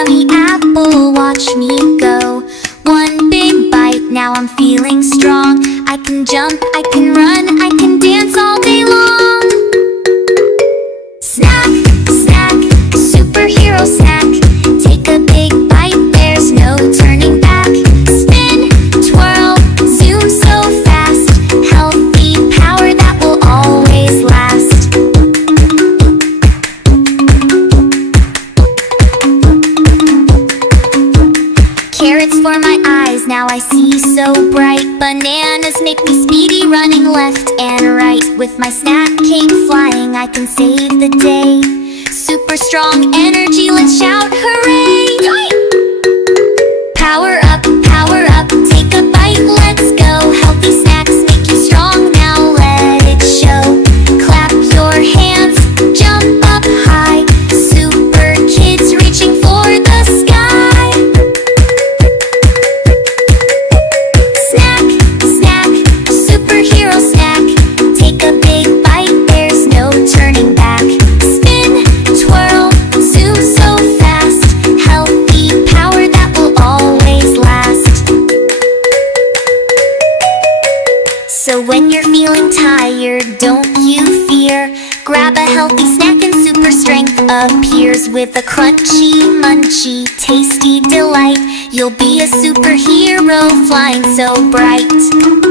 yummy apple, watch me go. One big bite, now I'm feeling strong. I can jump, I can run, I can dance all day long. Snack, snack, superhero snack. Take a big bite, there's no turning back. Spin, twirl, zoom so fast. Healthy power that will always last. Carrots for my eyes, now I see so bright. Bananas make me speedy, running left and right. With my snack cake flying, I can save the day. Super strong energy, let's shout hooray! Power up, take a bite, let's go. Healthy snacks make you strong, now let it show. Clap your hands, jump up high. Super kids reaching for the sky. Snack, snack, superhero snack. Take a big bite, there's no turning back. Spin, twirl, zoom so fast. Healthy power that will always last. So when you're feeling tired, don't you fear. Grab a healthy snack and super strength appears. With a crunchy, munchy, tasty delight, you'll be a superhero flying so bright.